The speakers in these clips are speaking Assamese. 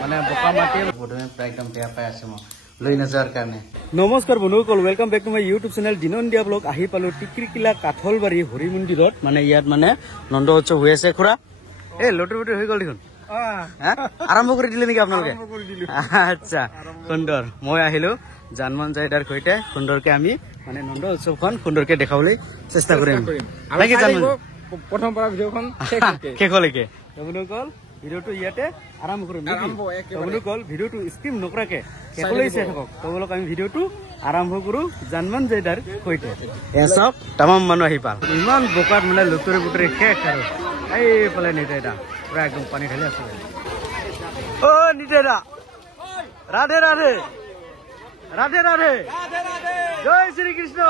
মানে বোকা মাটি প্ৰথমে প্ৰায় একদম বেয়া পাই আছো মই লৈ নাযাৰ কাৰণে নমস্কাৰ বন্ধুসকল welcome back to my YouTube channel দিনন্দিয়া ব্লগ আহি পালো টিকৰিকিলা কাঠলবাৰী হৰি মন্দিৰত মানে ইয়াত মানে নন্দ উৎসৱ হৈ আছে খুৰা এ লটৰ বটৰ হৈ গল দেখোন আৰম্ভ কৰি দিলে নেকি আপোনালোকে আচ্ছা সুন্দৰ মই আহিলো জানমন জাইদাৰ সৈতে সুন্দৰকে আমি মানে নন্দ উৎসৱখন সুন্দৰকে দেখাবলৈ চেষ্টা কৰিম লাগি জানমন প্ৰথম পৰা ভিডিঅখন শেষলৈকে বন্ধুসকল ভিডিঅটো ইয়াতে আৰম্ভ কৰিম বন্ধুসকল ভিডিঅটো স্কিপ নকৰাকে শেষলৈ চাই থাকক তোমালোক আমি ভিডিঅটো আৰম্ভ কৰো জানমন জাইদাৰ সৈতে এসব तमाम মানুহ আহি পাল ইমান বোকাত মানে লুতৰি বুতৰি শেষ আৰু এইফালে নিতেদা পুৰা একদম পানী ঢালি আছে ও নিতেদা রাধে রাধে রাধে রাধে জয় শ্রী কৃষ্ণ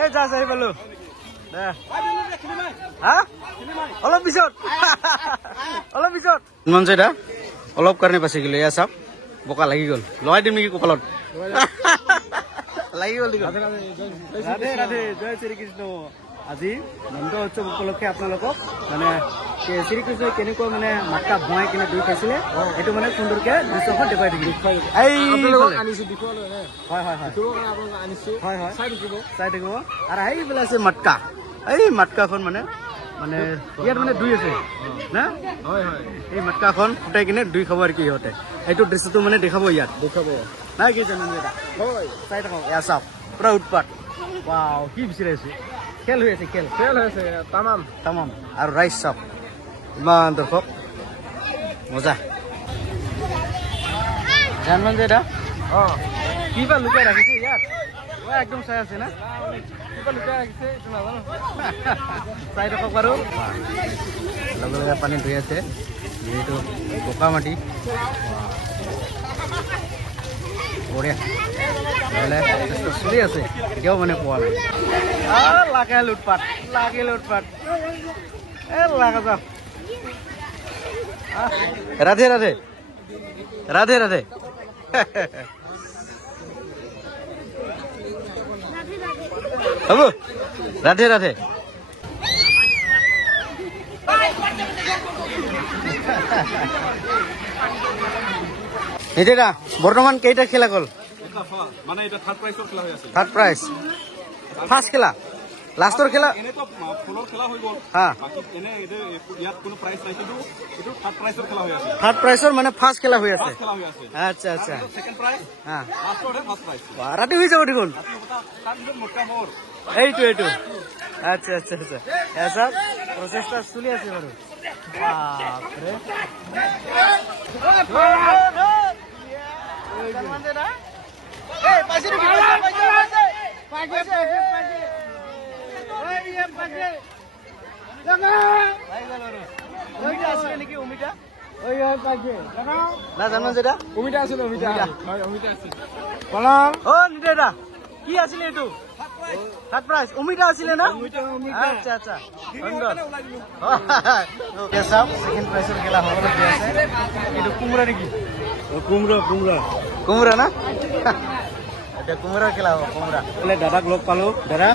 এ যা চাই পালো অলপ পিছত মন যায় দা অলপ কাৰণে পাছি গেল এয়া চাওক বোকা লাগি গল লগাই দিম নেকি কপালত লাগি গল ৰাধে ৰাধে জয় শ্ৰী কৃষ্ণ আজি নন্দ উৎসৱ উপলক্ষে আপোনালোকক মানে শ্ৰীকৃষ্ণই কেনেকুৱা মানে মাত্ৰা ভুৱাই কিনে দুই খাইছিলে এইটো মানে সুন্দৰকে দৃশ্যখন দেখুৱাই দিম চাই থাকিব আৰু আহি পেলাই আছে মাটকা এই মাটকাখন মানে মানে ইয়াত মানে দুই আছে না এই মাটকাখন ফুটাই কিনে দুই খাব আৰু কি ইহঁতে এইটো দৃশ্যটো মানে দেখাব ইয়াত নাই কি জানো চাই থাকক এয়া চাওক পুৰা উৎপাত ৱাও কি বিচাৰিছে খেল হৈ আছে খেল হৈ আছে তামাম আৰু ৰাইজ চাওক ইমান দৰ্শক মজা জানমন জাইদা কিবা লুকাই ৰাখিছে ইয়াত একদম চাই আছে না কিবা লুকাই ৰাখিছে এইটো নাজানো চাই থাকক বাৰু লগে লগে পানী ধুই আছে যিহেতু বোকা মাটি বঢ়িয়া চলি আছে এতিয়াও মানে পোৱা নাই লাগে লুটপাট এ লাগা যাও রাধে রাধে রাধে রাধে বাবু রাধে রাধে এটা বর্তমান কেইটা খেলা গল মানে এটা থার্ড প্ৰাইজৰ খেলা হৈ আছে থাৰ্ড প্ৰাইজ ফাৰ্স্ট খেলা লাস্টৰ খেলা এনে তো ফুলৰ খেলা হৈ গল বাকি এনে ইয়াত কোনো প্ৰাইজ নাই কিন্তু এটো থাৰ্ড প্ৰাইজৰ খেলা হৈ আছে থাৰ্ড প্ৰাইজৰ মানে ফাৰ্স্ট খেলা হৈ আছে আচ্ছা আচ্ছা সেকেন্ড প্ৰাইজ লাস্টৰ ফাৰ্স্ট প্ৰাইজ ৰাতি হৈ যাব দেখোন তাত মোটা মোৰ এইটো আচ্ছা আচ্ছা আচ্ছা এসা প্ৰসেসটা চলি আছে বাৰু বাপৰে জানমন জাইদা এই পাইছে জানমন জাইদা অমিতা আছিল কি আছিলে এইটো থার্ড প্রাইজ অমিতা আছিলে না আচ্ছা আচ্ছা সুন্দর সেকেন্ড প্ৰাইজৰ খেলা হবলৈ গৈ আছে এইটো কুমৰা নেকি কুমৰা না এটা কুমৰাৰ খেলা হ'ব কুমৰা বোলে দাদাক লগ পালো দাদা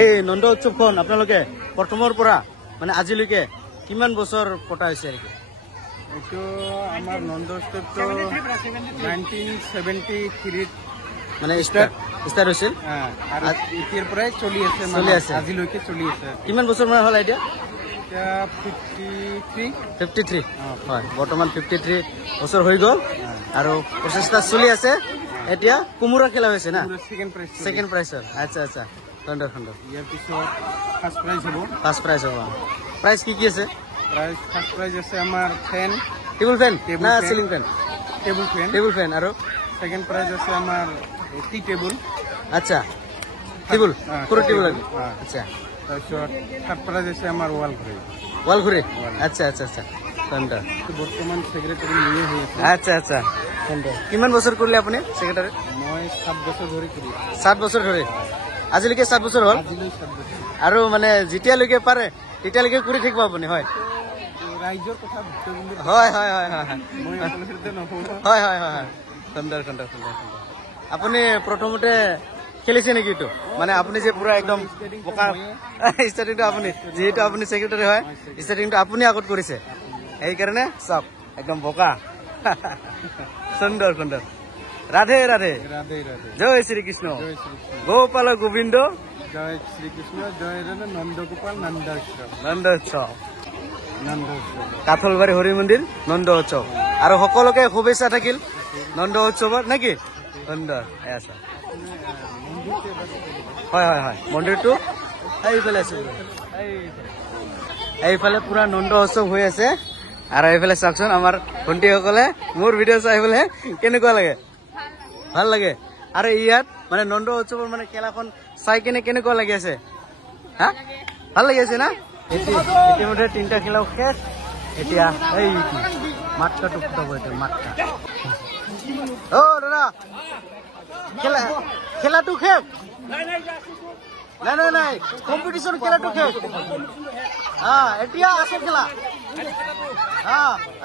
এই নন্দ উৎসৱখন আপোনালোকে প্ৰথমৰ পৰা মানে আজিলৈকে কিমান বছৰ পতা হৈছে নেকি এইটো আমাৰ নন্দ উৎসৱটো 1973 মানে ষ্টাৰ্ট হৈছিল আৰু এতিয়াৰ পৰাই চলি আছে আজিলৈকে চলি আছে কিমান বছৰ মান হ'ল এতিয়া 53 হয় বৰ্তমান 53 বছৰ হৈ গ'ল আৰু প্ৰচেষ্টা চলি আছে এতিয়া কুমুৰা খেলা হৈছে না সেকেন্ড প্ৰাইজৰ আচ্ছা আচ্ছা সুন্দৰ ইয়াৰ পিছত ফাৰ্স্ট প্ৰাইজ হ'ব প্ৰাইজ কি আছে ফাৰ্স্ট প্ৰাইজ আছে আমাৰ ফ্যান টেবুল ফ্যান না সিলিং ফ্যান টেবুল ফ্যান আৰু সেকেন্ড প্ৰাইজ আছে আমাৰ টি টেবুল আচ্ছা টেবুল পুৰো টেবুল আচ্ছা তাৰপিছত থাৰ্ড প্ৰাইজ আছে আমাৰ ওয়াল ঘুৰে আচ্ছা আচ্ছা আচ্ছা সুন্দৰ বৰ্তমান সেক্ৰেটাৰী নিয়ে হৈ আছে আচ্ছা সুন্দৰ কিমান বছৰ কৰিলে আপুনি সেক্ৰেটাৰী মই 7 বছৰ ধৰি কৰি 7 বছৰ ধৰি আজিলৈকে 7 বছৰ হ'ল আৰু মানে যেতিয়ালৈকে পাৰে তেতিয়ালৈকে কৰি থাকিব আপুনি হয় ৰাইজৰ কথা হয় মই অকলতে নহওঁ হয় সুন্দৰ আপুনি প্ৰথমতে খেলিছে নেকি এইটো মানে আপুনি যে পুৰা একদম বোকা ষ্টাৰ্টিংটো আপুনি যিহেতু আপুনি ছেক্ৰেটাৰী হয় ষ্টাৰ্টিংটো আপুনি আগত কৰিছে সেইকাৰণে চাওক একদম বোকা সুন্দৰ সুন্দৰ ৰাধে ৰাধে জয় শ্ৰীকৃষ্ণ গোপাল গোবিন্দ জয় শ্ৰীকৃষ্ণ জয় নন্দগোপাল নন্দোৎসৱ কাঠলবাৰী হৰি মন্দিৰ নন্দ উৎসৱ আৰু সকলোকে শুভেচ্ছা থাকিল নন্দ উৎসৱত নেকি সুন্দৰ হয় হয় হয় মন্দিৰটো এইফালে আছে এইফালে পুৰা নন্দ উৎসৱ হৈ আছে আৰু এইফালে চাওকচোন আমাৰ ভণ্টিসকলে মোৰ ভিডিঅ' চাই পেলাই কেনেকুৱা লাগে ভাল লাগে আৰু ইয়াত মানে নন্দ উৎসৱৰ মানে খেলাখন চাই কেনে কেনেকুৱা লাগি আছে হা ভাল লাগি আছে না ইতিমধ্যে 3টা খেলাও শেষ এতিয়া এই মাতকাটো ফুটাব এতিয়া মাতকা অ দাদা খেলাটো শেষ নাই নাই নাই কম্পিটিশন খেলাটো শেষ এতিয়া আছে খেলা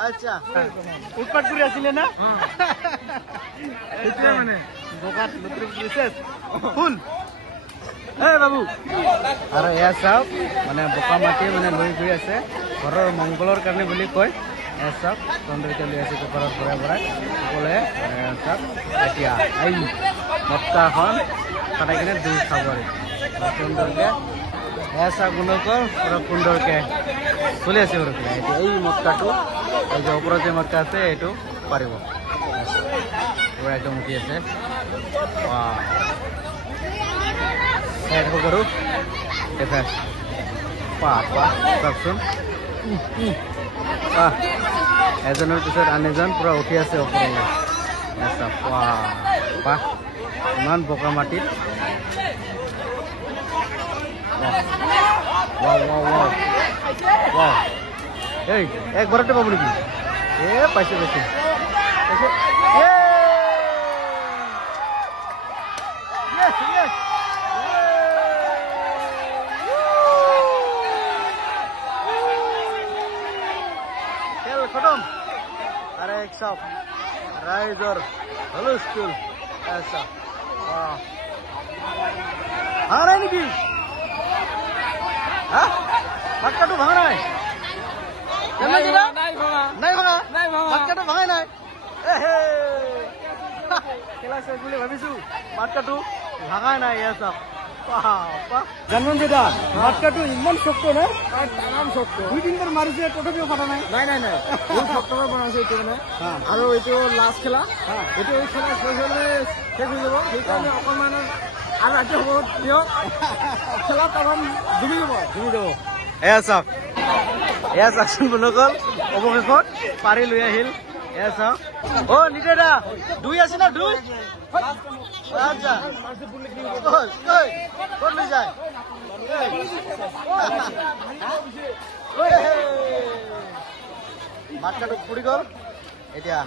আচ্ছা উৎপাত কৰি আছিলে না এতিয়া মানে বোকাত লুতুৰি পুলিচেছ ফুল বাবু আৰু এয়া চাওক মানে বোকা মাটি মানে লৈ গৈ আছে ঘৰৰ মংগলৰ কাৰণে বুলি কয় এয়া চাওক তন্দুৰিতে লৈ আছে কুকাৰত ভৰাই ভৰাই সকলোৱে চাওক এতিয়া এই মটকাখন কাটাই কিনে দুই খাব সুন্দৰকে এয়া চাওক গুণকৰ পুৰা সুন্দৰকে চলি আছে বাৰু এতিয়া এই মটকাটো এই যে ওপৰত যে মটকা আছে এইটো পাৰিব পুৰা একদম উঠি আছে কৰো চাওকচোন এজনৰ পিছত আন এজন পুৰা উঠি আছে ওপৰলৈ ইমান বোকা মাটিত এই একবাৰতে পাব নেকি পাইছে পাইছে खत्म अरे एक साहब राइज और हुलस्थुल ऐसा भाग रहा है निकी मटका तो भाग रहा है नहीं भागा मटका तो भागा नहीं खेला से बोले भाविसु मटका तो भागा नहीं ऐसा জানন দাদা মাটকাটো ইমান শক্ত না টানাম শক্ত 2 দিন ধরে মারিছে তথাপিও ফাটা নাই নাই নাই নাই বহুত শক্তভাবে বনাইছে এইটো মানে আৰু এইটো লাষ্ট খেলা এইটো এই খেলা শেষ হলে শেষ হৈ যাব সেইকাৰণে অকণমান আৰু আজি হ'ব দিয়ক খেলা তামান ডুবি যাব এয়া চাওকচোন বনকল অৱশেষত পাৰি লৈ আহিল এয়া চাওক অ নিদেদা দুই আছে না দুই আচ্ছা ক'ত লৈ যায় মাতকাটো ফুৰি গ'ল এতিয়া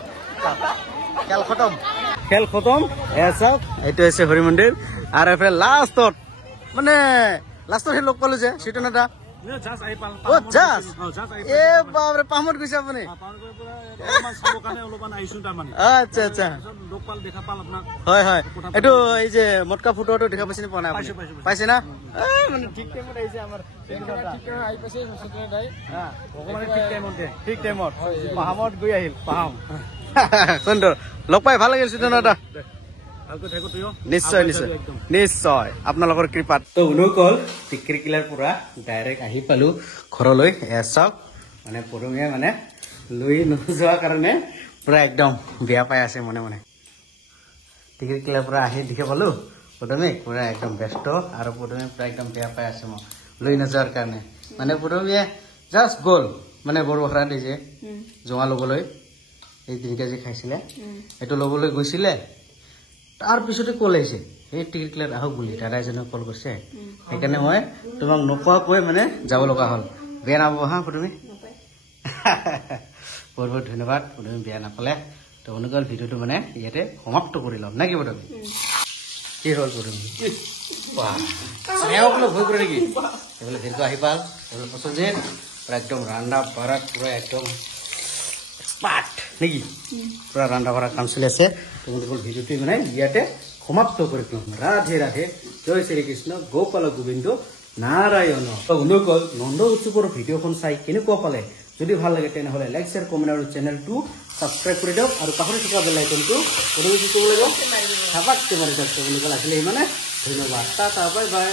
খেল খতম এয়া চাওক এইটো হৈছে হৰি মন্দিৰ আৰু এইফালে লাষ্টত মানে লাষ্টত সেই লগ পালো যে চিটন এটা বাপৰে পামত গৈছে আপুনি আচ্ছা আচ্ছা হয় হয় এইটো এই যে মটকা ফুটোৱাটো দেখা পাইছে নে পোৱা নাই পাইছে না মানে ঠিক টাইমত আহিছে আমাৰ ঠিক টাইমত পাহামত গৈ আহিল পাহাম সুন্দৰ লগ পাই ভাল লাগিল চিটন এটা নিশ্চয় নিশ্চয় নিশ্চয় আপোনালোকৰ কৃপাত তো অনুকল টিকৰিকিলাৰ পৰা ডাইৰেক্ট আহি পালো ঘৰলৈ এয়া চাওক মানে পৰমীয়া মানে লৈ নোযোৱাৰ কাৰণে পুৰা একদম বেয়া পাই আছে মনে মনে টিকৰিকিলাৰ পৰা আহি দেখি পালো পৰমী পুৰা একদম ব্যস্ত আৰু পৰমী পুৰা একদম বেয়া পাই আছে মই লৈ নোযোৱাৰ কাৰণে মানে পৰমীয়ে জাষ্ট গ'ল মানে বৰ বখৰা দিছে জোঙা ল'বলৈ এই 3 কেজি খাইছিলে এইটো ল'বলৈ গৈছিলে তাৰ পিছতে কল আহিছে এই টিকেট ক্লিয়াৰ আহক বুলি দাদা এজনে কল কৰিছে সেইকাৰণে মই তোমাক নোকোৱাকৈ মানে যাব লগা হ'ল বেয়া নাপাব হা তুমি বহুত বহুত ধন্যবাদ তুমি বেয়া নাপালে তো অনুকল ভিডিঅ'টো মানে ইয়াতে সমাপ্ত কৰি ল'ম নে কি তুমি কি হ'ল তুমি সকলো ভয় কৰে নেকি এইফালে ভিডিঅ' আহি পাল এইফালে পচন্দ যে পুৰা একদম ৰান্ধা বাঢ়াত পুৰা একদম এক্সপাৰ্ট নেকি পুৰা ৰান্ধা বাঢ়া কাম চলি আছে তোমালোকৰ ভিডিঅ'টো মানে ইয়াতে সমাপ্ত কৰি দিম ৰাধে ৰাধে জয় শ্ৰীকৃষ্ণ গোপাল গোবিন্দ নাৰায়ণ বন্ধুসকল নন্দ উৎসৱৰ ভিডিঅ'খন চাই কেনেকুৱা পালে যদি ভাল লাগে তেনেহ'লে লাইক শ্বেয়াৰ কমেণ্ট আৰু চেনেলটো ছাবস্ক্ৰাইব কৰি দিয়ক আৰু কাষতে থকা বেল আইকনটো প্ৰথমে কি কৰিব লাগিব থাপাককে মাৰি দিয়ক বুলি ক'লে আহিলে মানে ধন্যবাদ টাটা বাই বাই